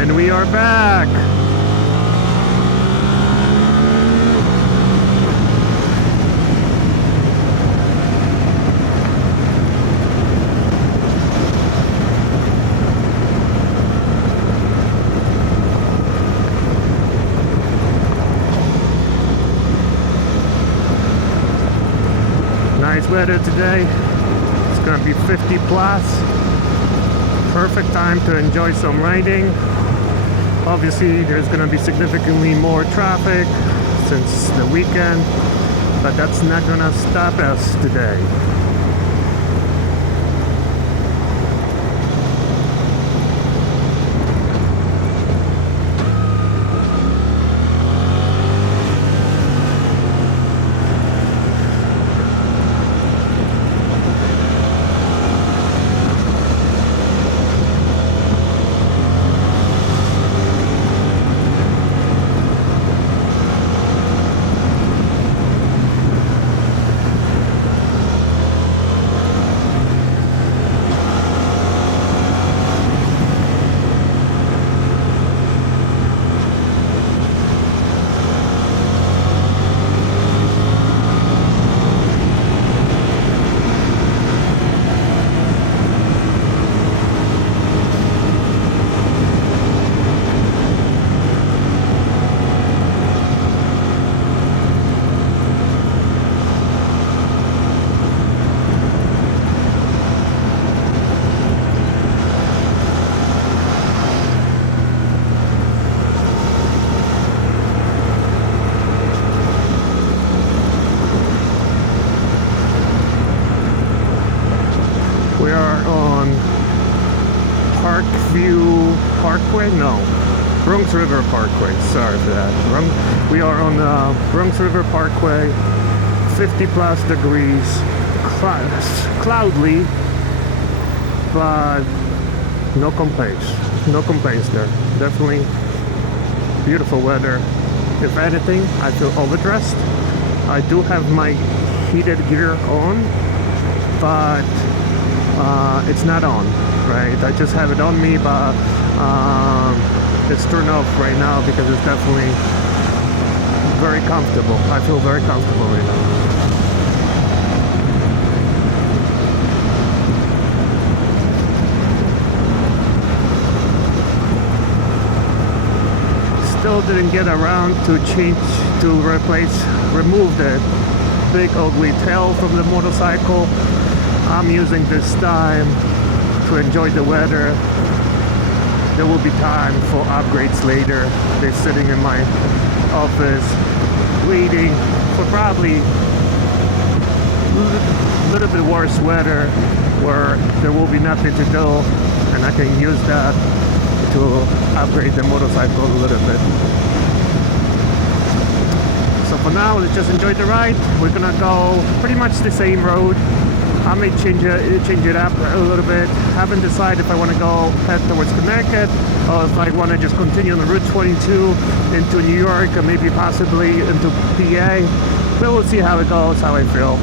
And we are back. Nice weather today. It's gonna be 50 plus. Perfect time to enjoy some riding. Obviously there's gonna be significantly more traffic since the weekend, but that's not gonna stop us today. We are on Parkview Parkway? No, Bronx River Parkway. Sorry for that. We are on Bronx River Parkway. 50 plus degrees. Cloudly, but no complaints. No complaints there. Definitely beautiful weather. If anything, I feel overdressed. I do have my heated gear on, but it's not on, right? I just have it on me, but it's turned off right now because it's definitely very comfortable. I feel very comfortable right now. Still didn't get around to remove the big ugly tail from the motorcycle. I'm using this time to enjoy the weather. There will be time for upgrades later. They're sitting in my office waiting for probably a little bit worse weather where there will be nothing to do and I can use that to upgrade the motorcycle a little bit. So for now, let's just enjoy the ride. We're gonna go pretty much the same road. I may change it up a little bit. Haven't decided if I want to go head towards Connecticut or if I want to just continue on the Route 22 into New York or maybe possibly into PA. But we'll see how it goes, how I feel.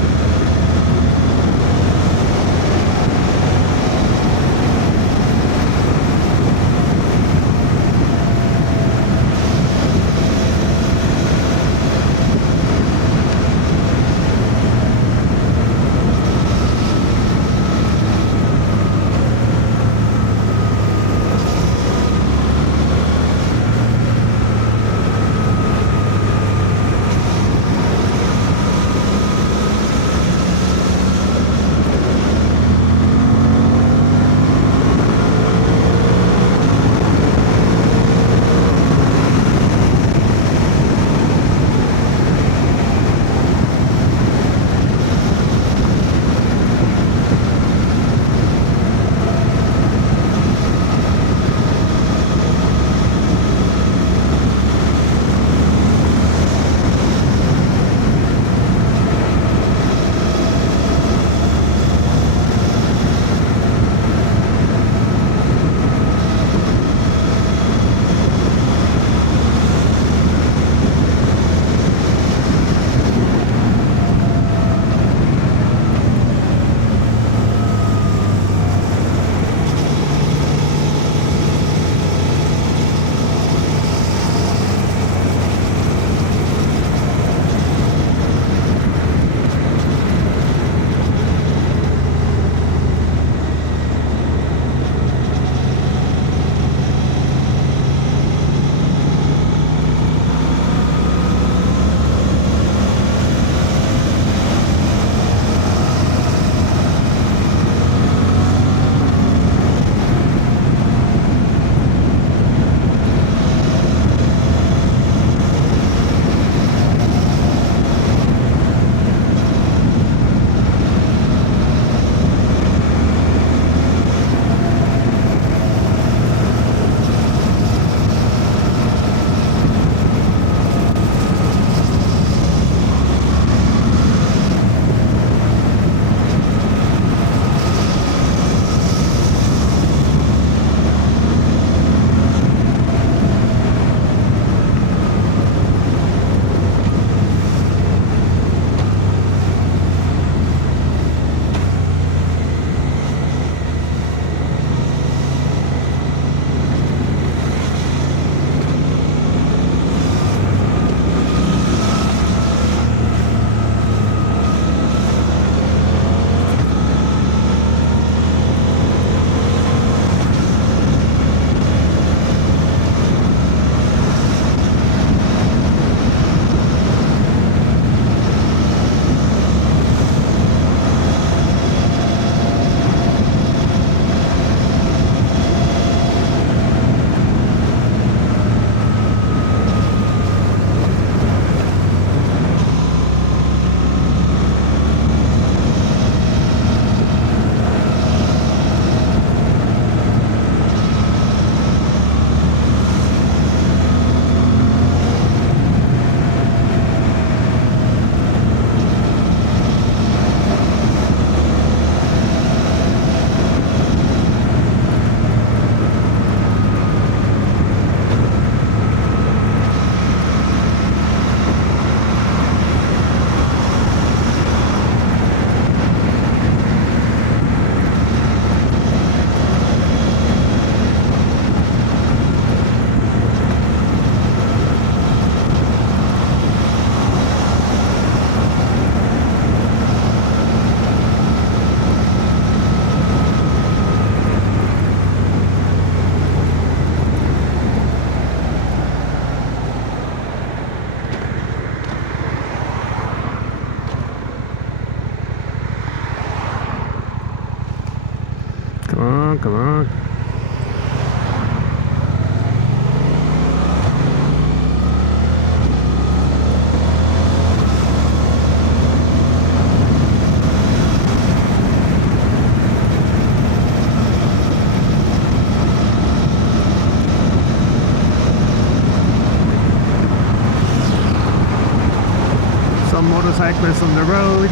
motorcyclists on the road.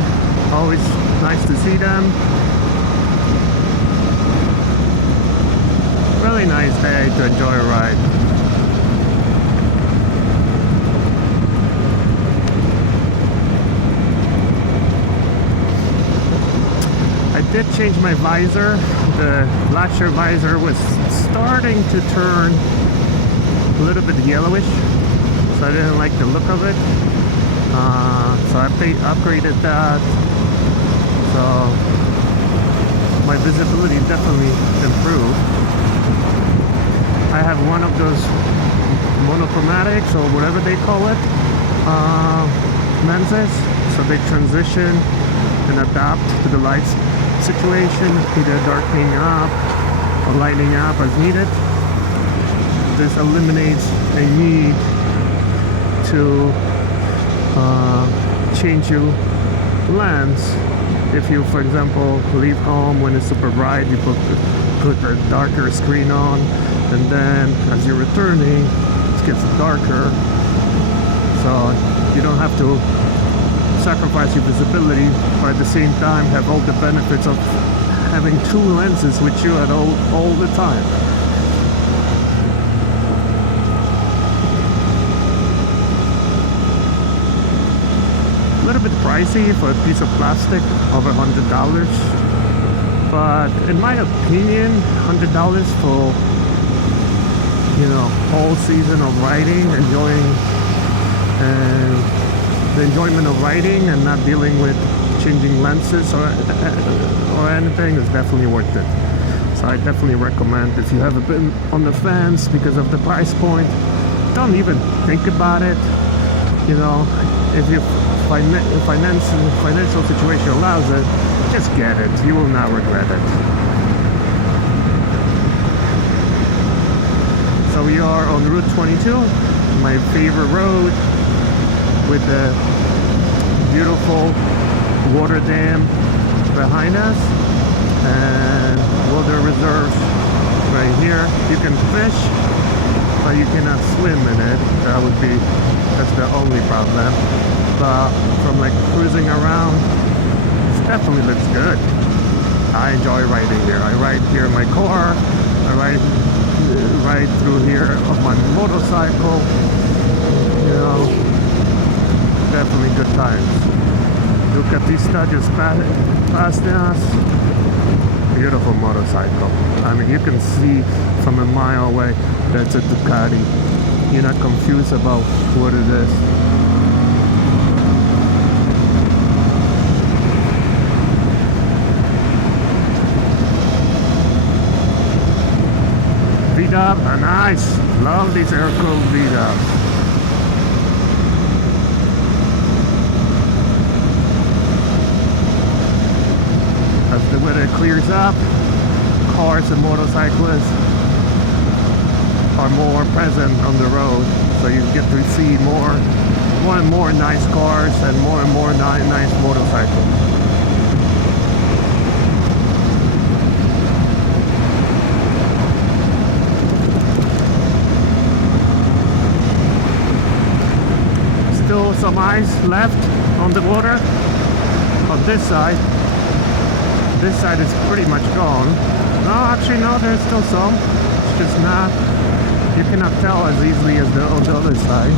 Always nice to see them. Really nice day to enjoy a ride. I did change my visor. The last year visor was starting to turn a little bit yellowish, so I didn't like the look of it. So I upgraded that. So my visibility definitely improved. I have one of those monochromatics or whatever they call it lenses, so they transition and adapt to the light situation, either darkening up or lighting up as needed. This eliminates a need to change your lens. If you, for example, leave home when it's super bright, you put a darker screen on, and then as you're returning, it gets darker. So you don't have to sacrifice your visibility, but at the same time have all the benefits of having two lenses with you at all the time. A little bit pricey for a piece of plastic, over $100, but in my opinion, $100 for, you know, whole season of riding, enjoying the enjoyment of riding and not dealing with changing lenses or anything is definitely worth it. So I definitely recommend, if you haven't been on the fence because of the price point, don't even think about it. You know, if your financial situation allows it, just get it. You will not regret it. So we are on Route 22, my favorite road, with the beautiful water dam behind us and water reserves right here. You can fish, but you cannot swim in it. That's the only problem. But from like cruising around, it definitely looks good. I enjoy riding here. I ride here in my car. I ride through here on my motorcycle. You know, definitely good times. Ducatista just passed us. Beautiful motorcycle. I mean, you can see from a mile away that's a Ducati. You're not confused about what it is. V-dub, nice. Love these air-cooled V-dubs. As the weather clears up, cars and motorcyclists are more present on the road, so you get to see more and more nice cars and more nice motorcycles. Still some ice left on the water on this side. This side is pretty much gone. No, actually no, there's still some. It's just not, you cannot tell as easily as on the other side.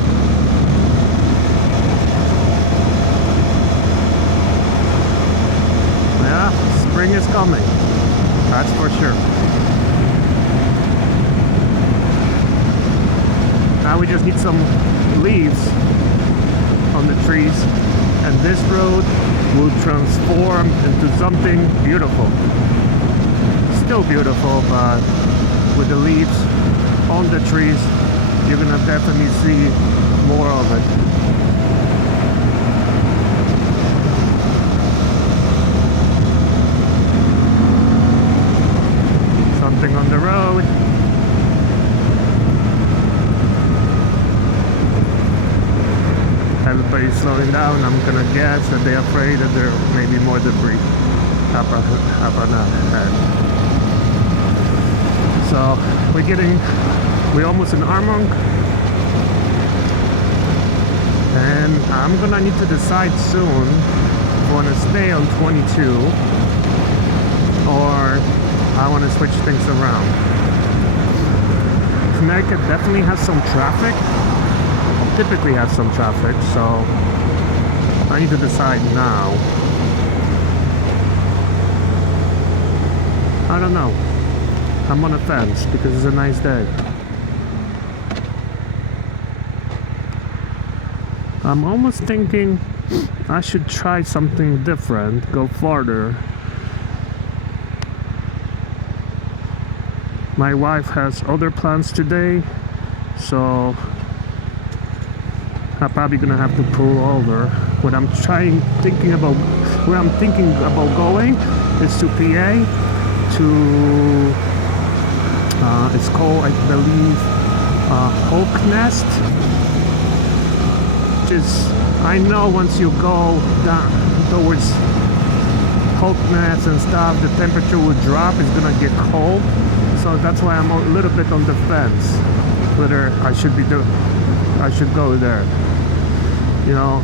Yeah, spring is coming. That's for sure. Now we just need some leaves on the trees, and this road will transform into something beautiful. Still beautiful, but with the leaves on the trees, you're gonna definitely see more of it. Something on the road. Everybody's slowing down. I'm gonna guess that they're afraid that there may be more debris up ahead. So we're almost in Armonk, And I'm gonna need to decide soon if I want to stay on 22 or I want to switch things around. Connecticut definitely has some traffic, typically has some traffic, so I need to decide now. I don't know. I'm on the fence because it's a nice day. I'm almost thinking I should try something different, go farther. My wife has other plans today, so I'm probably gonna have to pull over. Where I'm thinking about going is to PA, to it's called, I believe, Hope Nest. I know once you go down towards Hope Nest and stuff, the temperature will drop. It's gonna get cold, so that's why I'm a little bit on the fence whether I should go there. You know,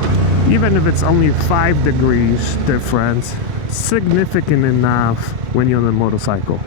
even if it's only 5 degrees difference, significant enough when you're on a motorcycle.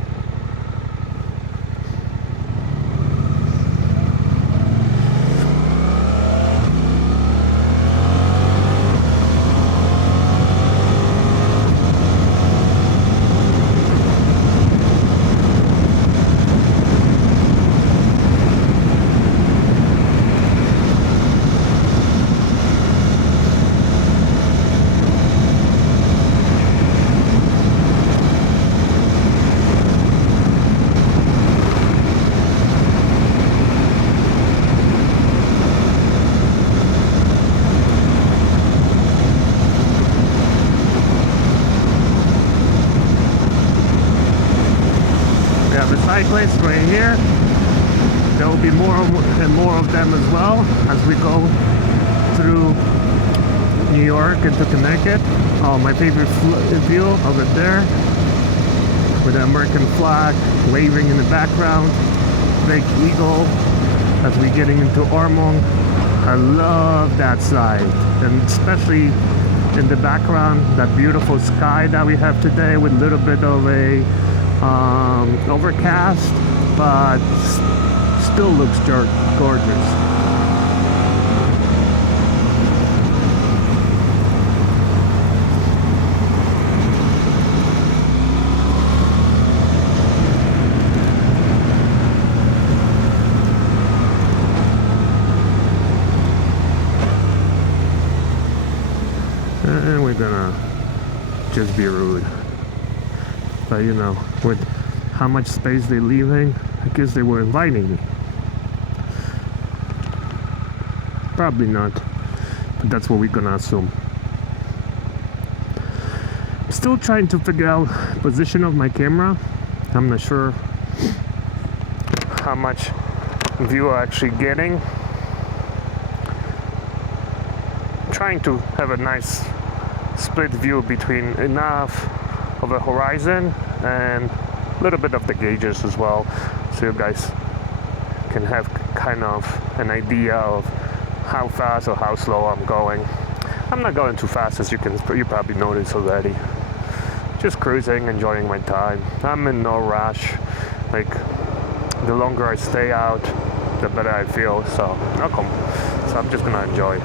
Cyclists right here. There will be more and more of them as well as we go through New York into Connecticut. Oh, my favorite view over there with the American flag waving in the background, big eagle as we're getting into Ormond. I love that side, and especially in the background, that beautiful sky that we have today with a little bit of a overcast, but still looks gorgeous. And we're gonna just be rude. But you know, with how much space they're leaving, I guess they were inviting me. Probably not, but that's what we're gonna assume. I'm still trying to figure out position of my camera. I'm not sure how much view I'm actually getting. I'm trying to have a nice split view between enough of a horizon and a little bit of the gauges as well, so you guys can have kind of an idea of how fast or how slow I'm going. I'm not going too fast, as you probably noticed already. Just cruising, enjoying my time. I'm in no rush. Like, the longer I stay out, the better I feel. So I'm just gonna enjoy.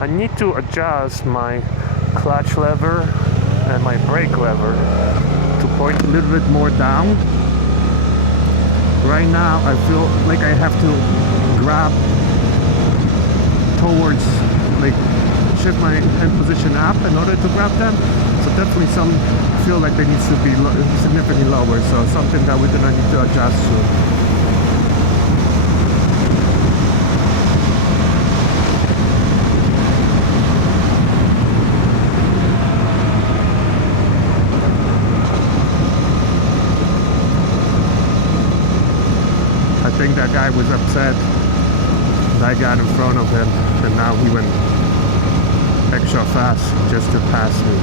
I need to adjust my clutch lever and my brake lever to point a little bit more down. Right now I feel like I have to grab towards, like, shift my hand position up in order to grab them. So definitely some feel like they need to be significantly lower, so something that we're gonna need to adjust to. I think that guy was upset that I got in front of him, and now he went extra fast just to pass me.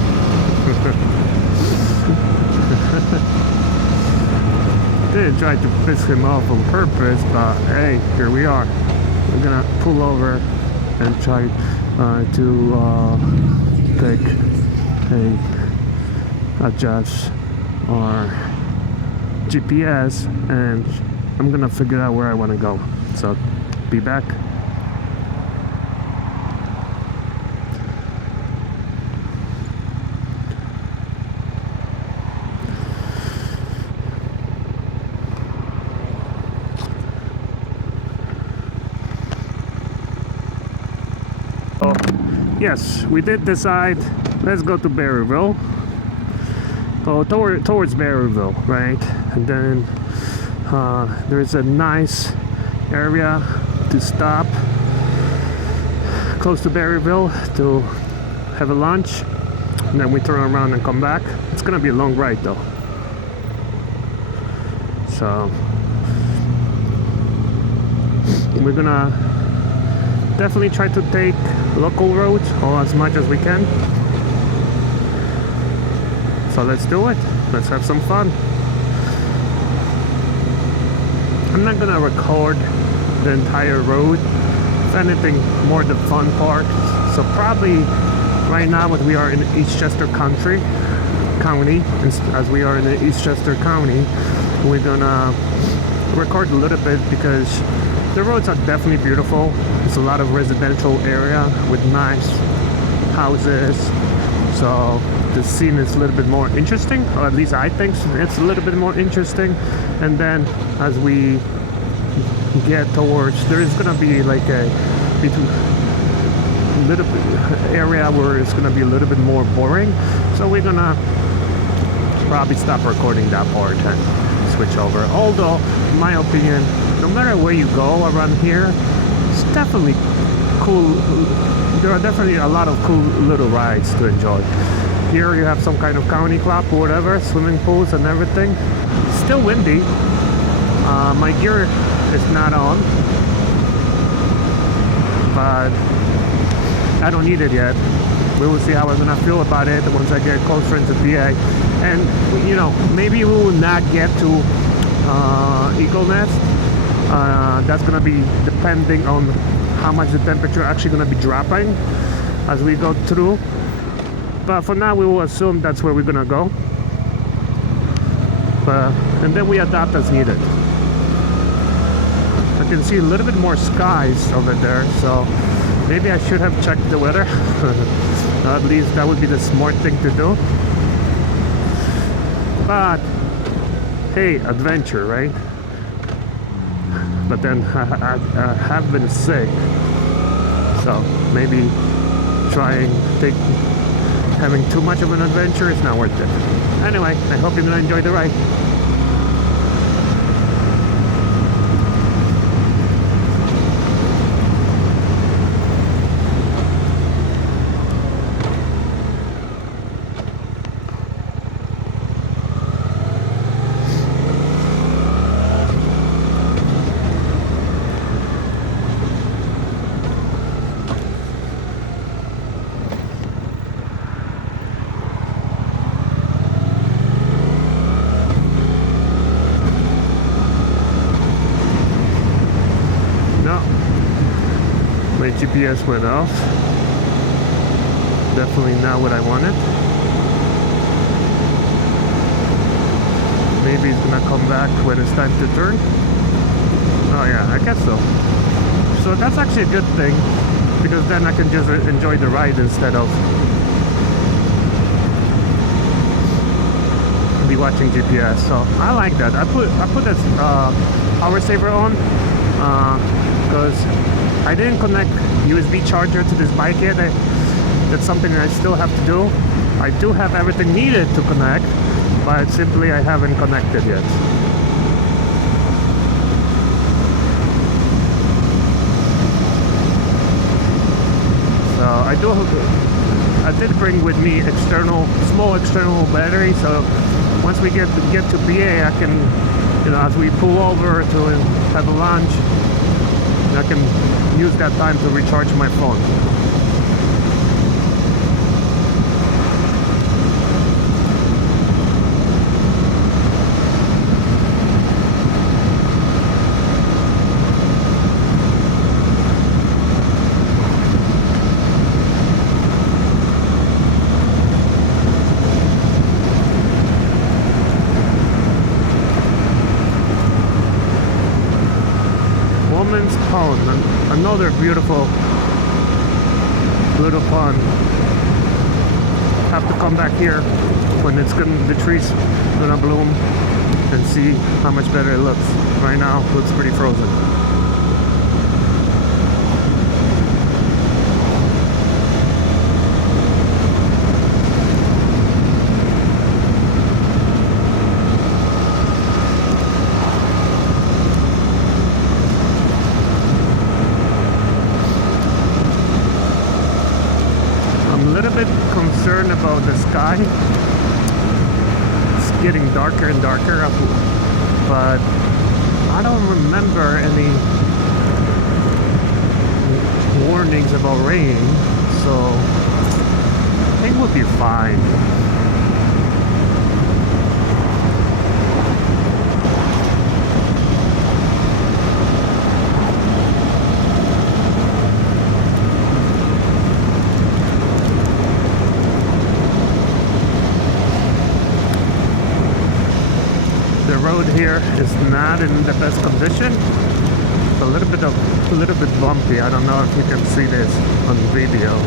Didn't try to piss him off on purpose, but hey, here we are. We're gonna pull over and try to take adjust our GPS, and I'm gonna figure out where I want to go. So be back. Oh, yes, we did decide, let's go to Berryville. Go towards Berryville, right? And then there's a nice area to stop close to Berryville to have a lunch, and then we turn around and come back. It's gonna be a long ride though, so we're gonna definitely try to take local roads or as much as we can. So let's do it. Let's have some fun. I'm not gonna record the entire road. If anything, more the fun part. So probably right now, when we are in Eastchester County, as we are in the Eastchester County, we're gonna record a little bit because the roads are definitely beautiful. It's a lot of residential area with nice houses. So the scene is a little bit more interesting, or at least I think it's a little bit more interesting. And then as we get towards, there is gonna be like a little bit area where it's gonna be a little bit more boring. So we're gonna probably stop recording that part and switch over. Although, in my opinion, no matter where you go around here, it's definitely cool. There are definitely a lot of cool little rides to enjoy. Here you have some kind of county club or whatever, swimming pools and everything. Still windy. My gear is not on, but I don't need it yet. We will see how I'm gonna feel about it once I get closer into PA. And you know, maybe we will not get to Eagle Nest. That's gonna be depending on how much the temperature actually gonna be dropping as we go through. But for now, we will assume that's where we're gonna go. And then we adapt as needed. I can see a little bit more skies over there, so maybe I should have checked the weather. At least that would be the smart thing to do. But hey, adventure, right? But then I have been sick, so maybe having too much of an adventure is not worth it. Anyway, I hope you're gonna enjoy the ride. My GPS went off. Definitely not what I wanted. Maybe it's gonna come back when it's time to turn. Oh yeah, I guess so. So that's actually a good thing, because then I can just enjoy the ride instead of be watching GPS. So I like that. I put this power saver on because I didn't connect USB charger to this bike yet. That's something I still have to do. I do have everything needed to connect, but simply I haven't connected yet. So I did bring with me small external battery. So once we get to PA, I can, as we pull over to have a lunch, I can use that time to recharge my phone. Another beautiful little pond. Have to come back here when the trees gonna bloom and see how much better it looks. Right now, it looks pretty frozen. Concerned about the sky. It's getting darker and darker, but I don't remember any warnings about rain, so I think we'll be fine. The road here is not in the best condition. It's a little bit bumpy. I don't know if you can see this on video.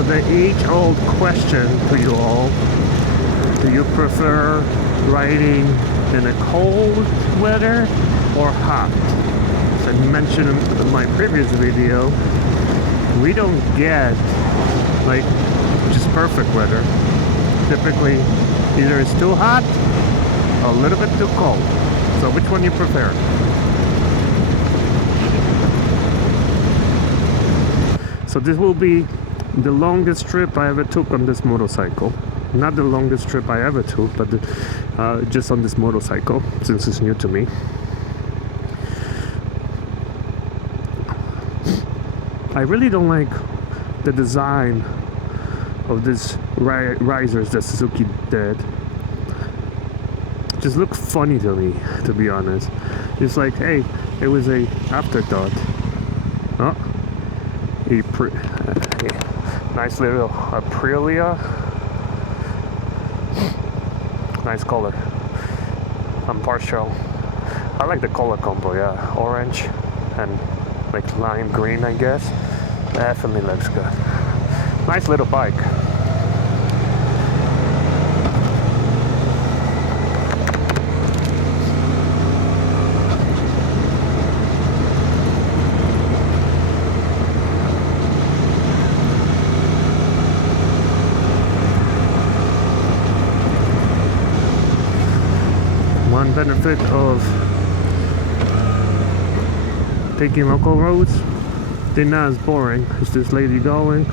The age-old question to you all: do you prefer riding in a cold weather or hot? As I mentioned in my previous video, we don't get like just perfect weather. Typically, either it's too hot or a little bit too cold. So which one you prefer? So this will be the longest trip I ever took on this motorcycle. Not the longest trip I ever took, but just on this motorcycle, since it's new to me. I really don't like the design of these risers that Suzuki did. Just look funny to me, to be honest. It's like, hey, it was a afterthought. Oh, nice little Aprilia. Nice color. I'm partial. I like the color combo, yeah. Orange and like lime green, I guess. Definitely looks good. Nice little bike. One benefit of taking local roads, they're not as boring. Is this lady going?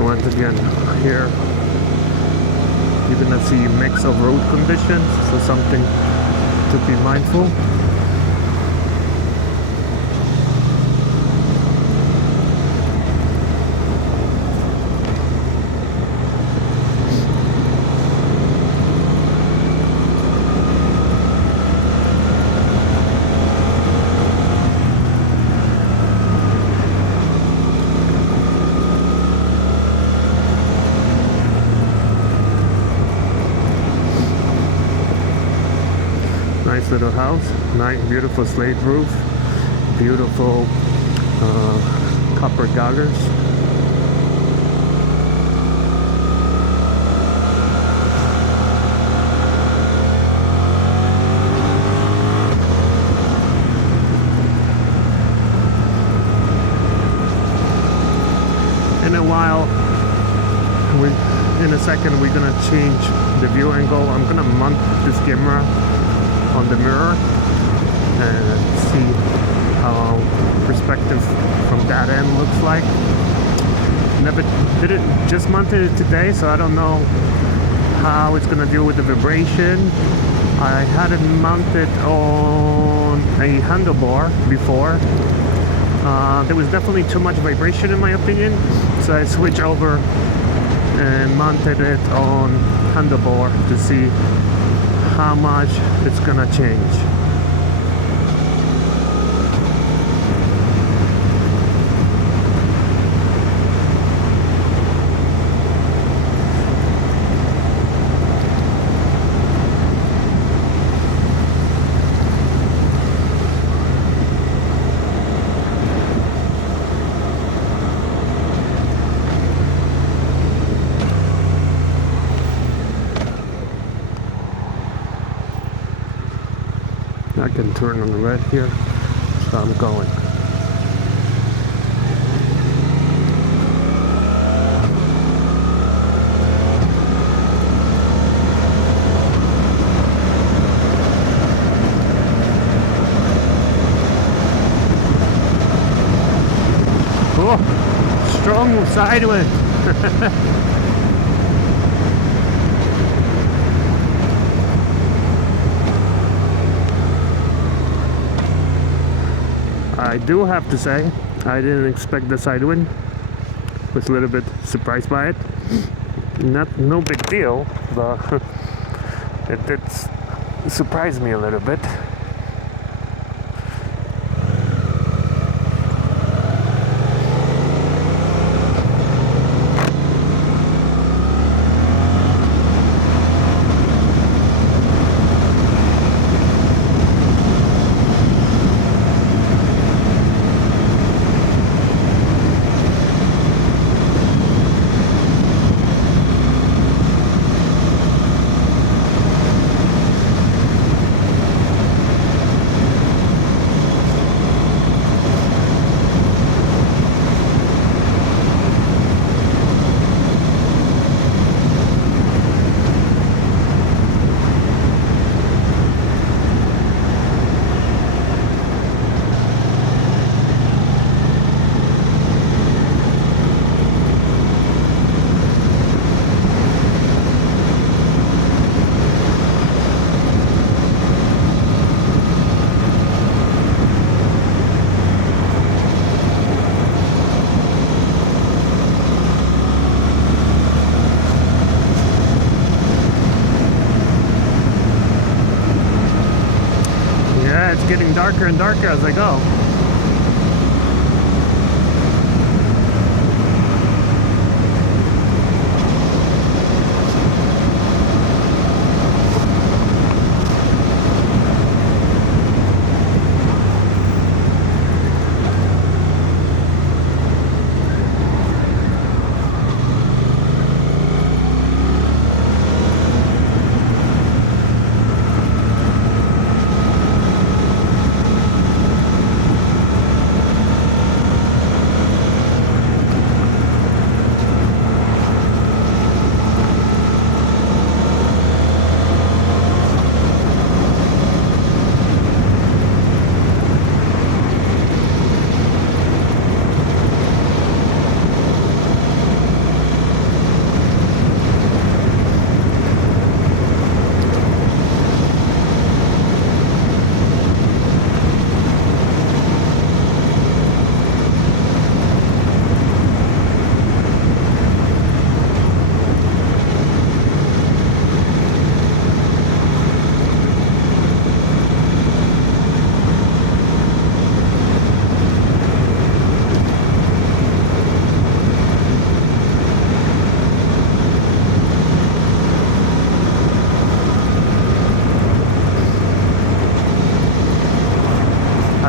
Once again, here you're gonna see a mix of road conditions, so something to be mindful. nice little house. Nice, beautiful slate roof. Beautiful copper gutters. In a while, in a second, we're gonna change the view angle. I'm gonna mount this camera on the mirror and see how perspective from that end looks like. Never did it, just mounted it today, so I don't know how it's gonna deal with the vibration. I had it mounted on a handlebar before. There was definitely too much vibration in my opinion, so I switched over and mounted it on handlebar to see how much it's gonna change. I can turn on the red here, so I'm going. Oh, strong side wind. I do have to say, I didn't expect the side wind. Was a little bit surprised by it. No big deal, but it did surprise me a little bit. It's getting darker and darker as I go.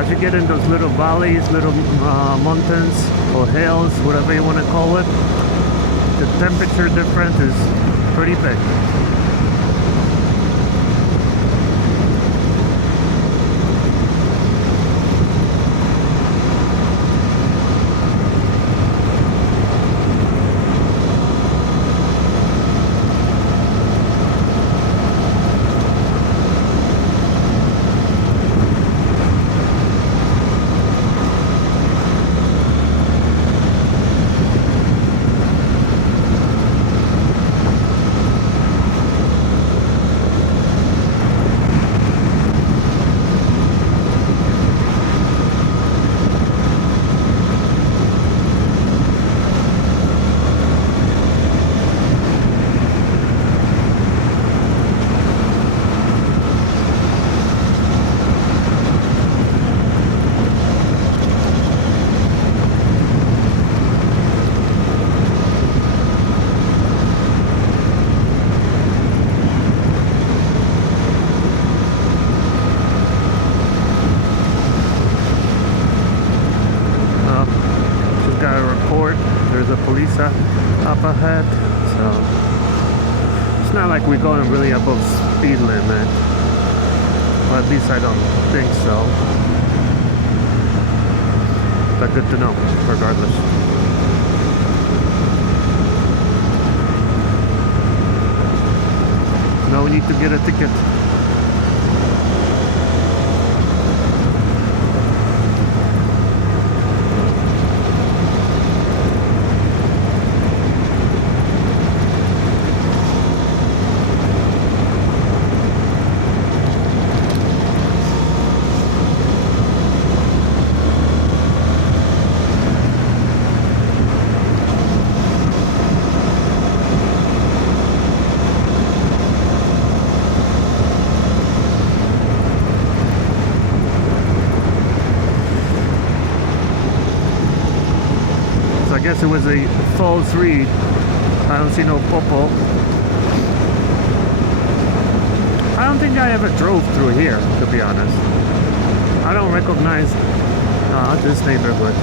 you get in those little valleys, little mountains or hills, whatever you want to call it, the temperature difference is pretty big. There's a police up ahead, so it's not like we're going really above speed limit, or at least I don't think so, but good to know regardless. No need to get a ticket. I guess it was a false read. I don't see no popo. I don't think I ever drove through here, to be honest. I don't recognize this neighborhood.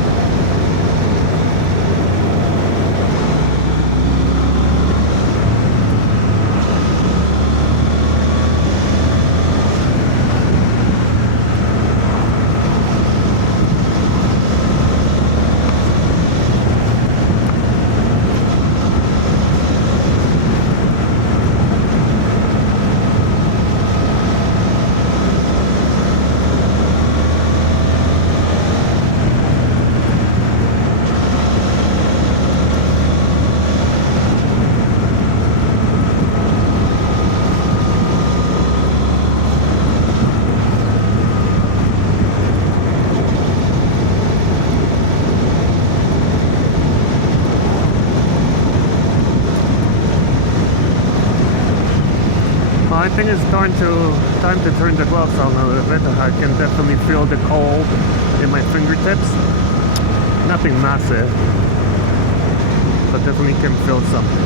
I think it's time to turn the gloves on a little bit. I can definitely feel the cold in my fingertips. Nothing massive, but definitely can feel something.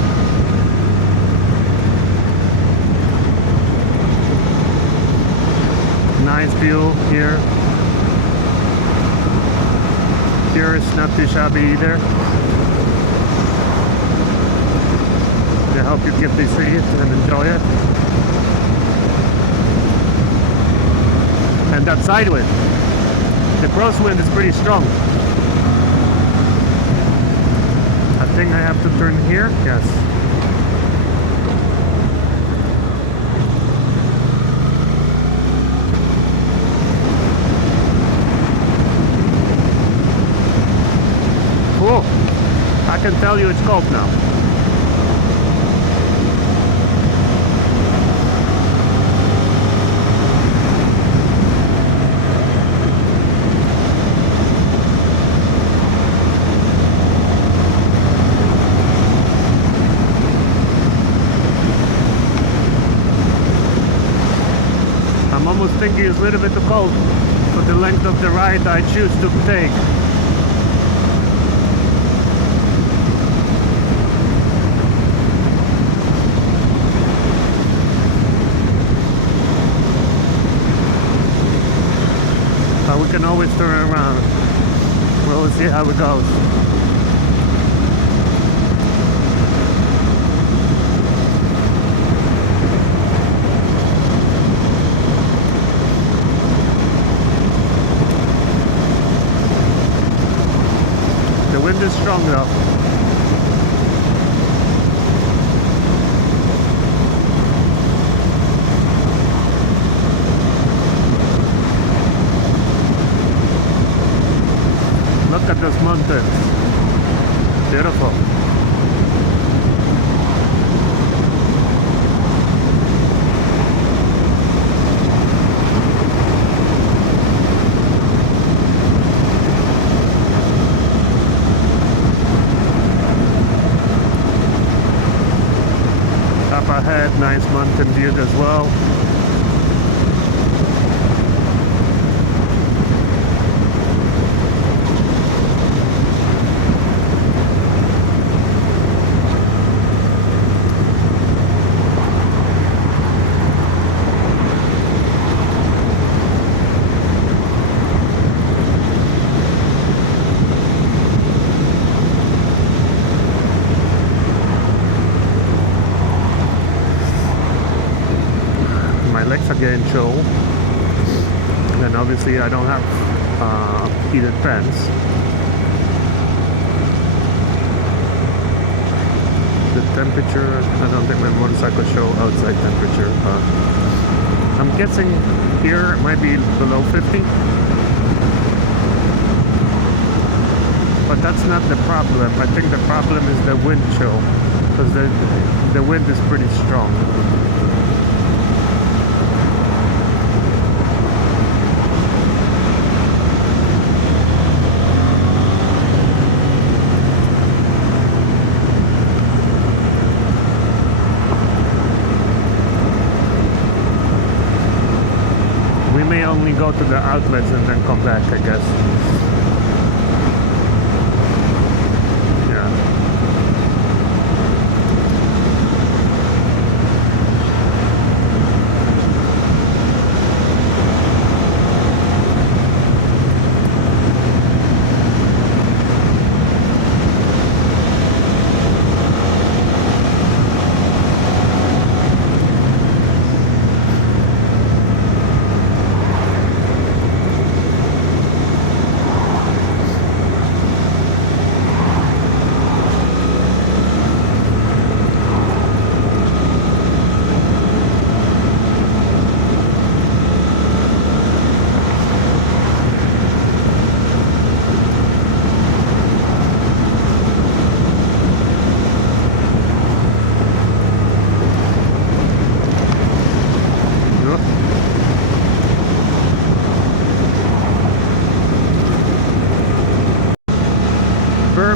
Nice view here. Here is not too shabby either. To help you get to see it and enjoy it. And that side wind, the crosswind is pretty strong. I think I have to turn here, yes. Cool, I can tell you it's cold now. I'm almost thinking it's a little bit too cold for the length of the ride I choose to take. can always turn around. We'll see how it goes. The wind is strong though. Look at those mountains. Beautiful. Up ahead, nice mountain view as well. Legs again show, and obviously I don't have heated pants. The temperature, I don't think my motorcycle show outside temperature. I'm guessing here it might be below 50, but that's not the problem. I think the problem is the wind chill, because the wind is pretty strong. Only go to the outlets and then come back, I guess. Yeah.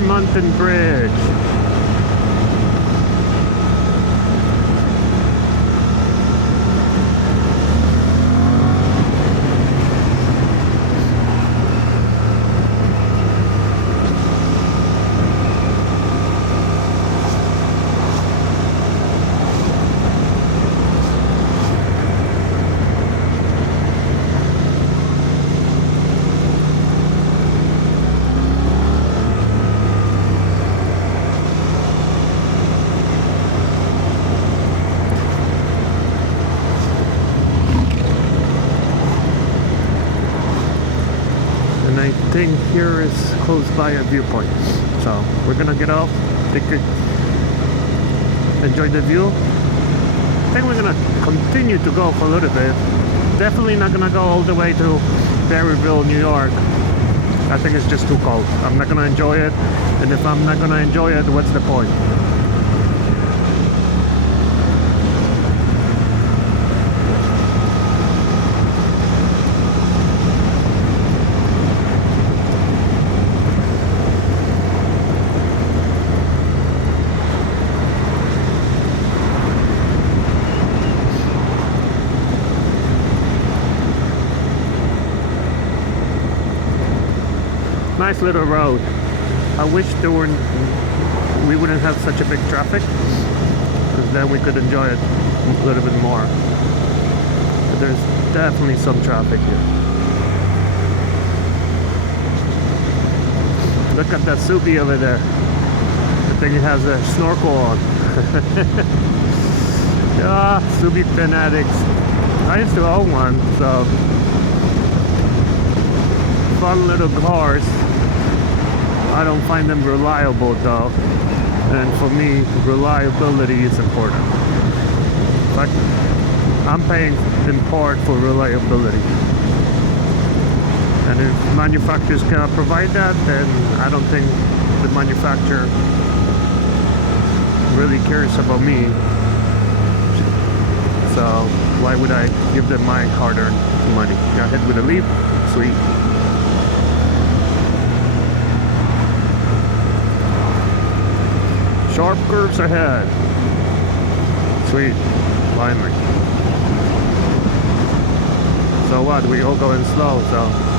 Mountain Bridge. I think here is close by a viewpoint, so we're gonna get off, enjoy the view. I think we're gonna continue to go for a little bit. Definitely not gonna go all the way to Berryville, New York. I think it's just too cold. I'm not gonna enjoy it, and if I'm not gonna enjoy it, what's the point? Nice little road. I wish we wouldn't have such a big traffic, because then we could enjoy it a little bit more. But there's definitely some traffic here. Look at that Subi over there. I think it has a snorkel on. Yeah, Subi fanatics. I used to own one, so fun little cars. I don't find them reliable though, and for me, reliability is important. But I'm paying in part for reliability, and if manufacturers cannot provide that, then I don't think the manufacturer really cares about me. So why would I give them my hard-earned money? Go ahead with a leap. Sweet. Sharp curves ahead. Sweet. Finally. So what? We all going slow, so.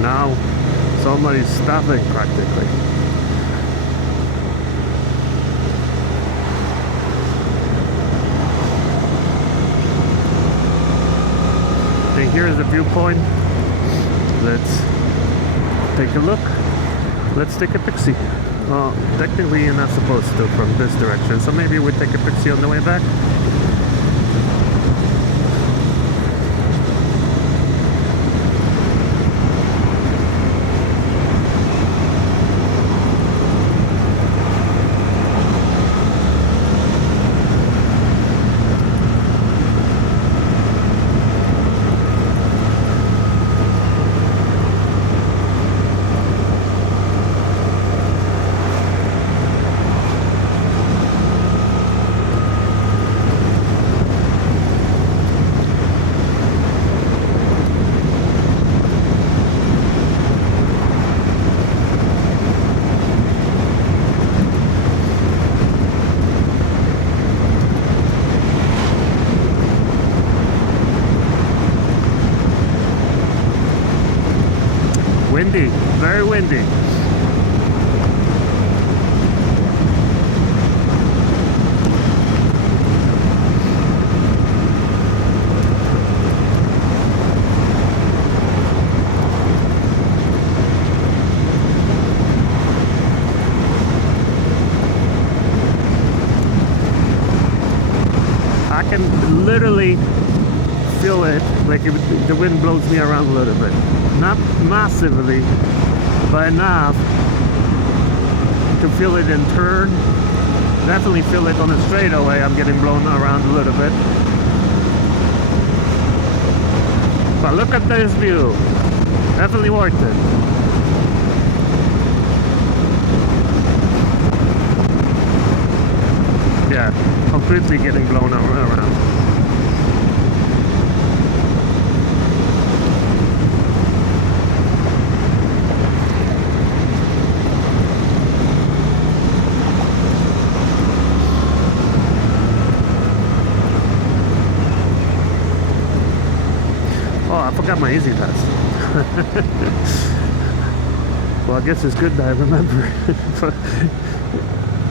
Now somebody's stopping practically. Okay, here's the viewpoint. Let's take a look. Let's take a pixie. Well, technically you're not supposed to from this direction, so maybe we'll take a pixie on the way back. Windy, very windy. I can literally feel it, like the wind blows me around a little bit. Not massively, but enough to feel it in turn. Definitely feel it on the straightaway. I'm getting blown around a little bit. But look at this view. Definitely worth it. Yeah, completely getting blown around. I forgot my easy pass. Well, I guess it's good that I remember.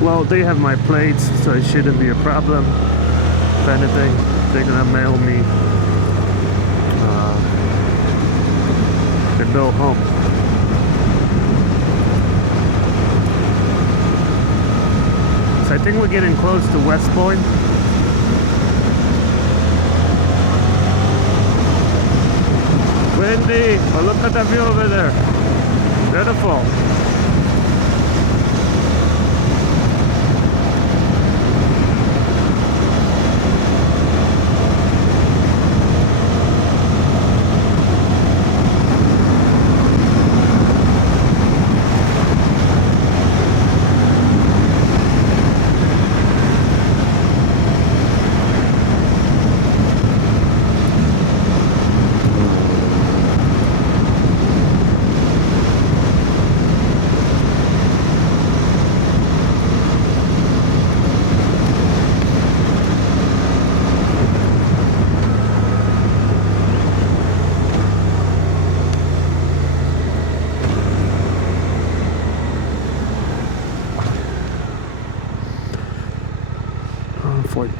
Well, they have my plates, so it shouldn't be a problem. If anything, they're gonna mail me the bill home. So I think we're getting close to West Point. Windy, but look at that view over there. Beautiful.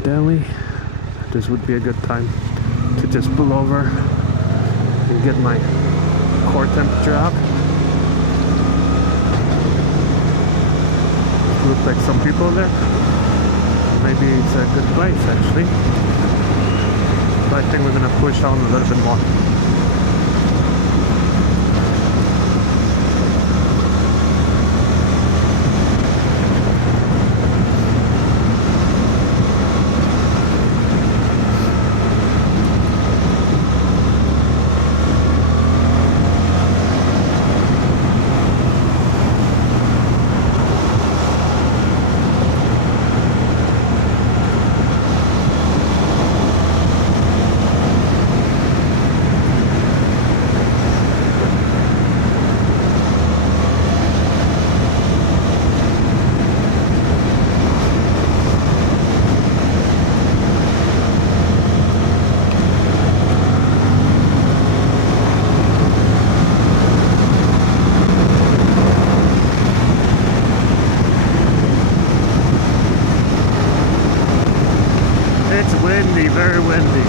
Delhi, this would be a good time to just pull over and get my core temperature up. Looks like some people there. Maybe it's a good place actually. But I think we're gonna push on a little bit more. It's windy, very windy.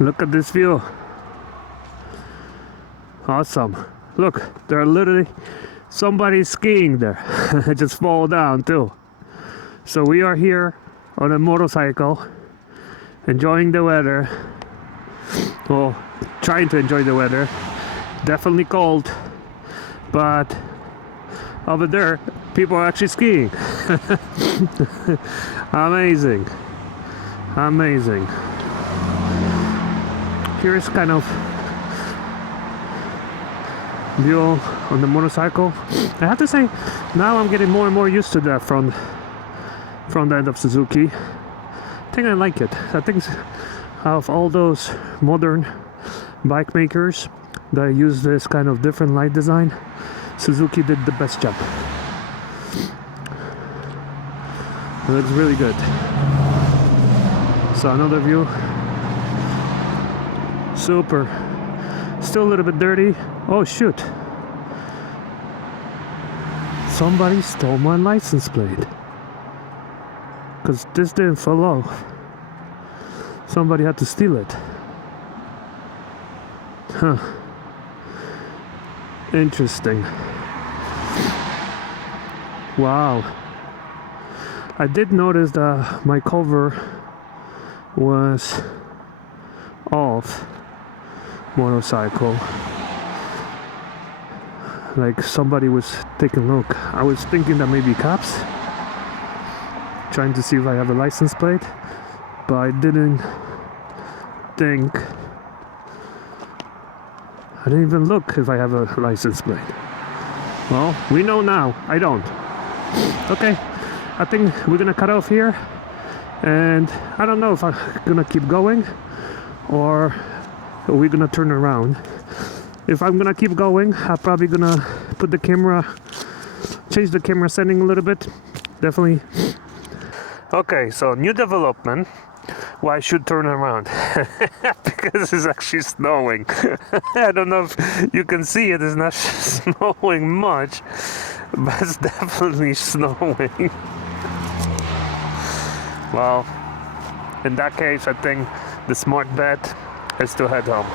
Look at this view. Awesome. Look, there are literally somebody skiing there. I just fall down too. So we are here on a motorcycle, enjoying the weather. Well, trying to enjoy the weather. Definitely cold, but over there, people are actually skiing. Amazing. Amazing. Here's kind of view on the motorcycle. I have to say, now I'm getting more and more used to that from the end of Suzuki. I think I like it. I think out of all those modern bike makers that use this kind of different light design, Suzuki did the best job. It looks really good. So another view. Super. Still a little bit dirty. Oh shoot. Somebody stole my license plate. Because this didn't fall off. Somebody had to steal it. Huh. Interesting. Wow. I did notice that my cover was off motorcycle. Like somebody was taking a look. I was thinking that maybe cops trying to see if I have a license plate, but I didn't think. I didn't even look if I have a license plate. Well, we know now. I don't. Okay, I think we're gonna cut off here, and I don't know if I'm gonna keep going or we're gonna turn around. If I'm gonna keep going, I'm probably gonna put the camera, change the camera setting a little bit. Definitely. Okay, so new development. Why I should turn around because it's actually snowing. I don't know if you can see it. It's not snowing much, but it's definitely snowing. Well, in that case, I think the smart bet is to head home.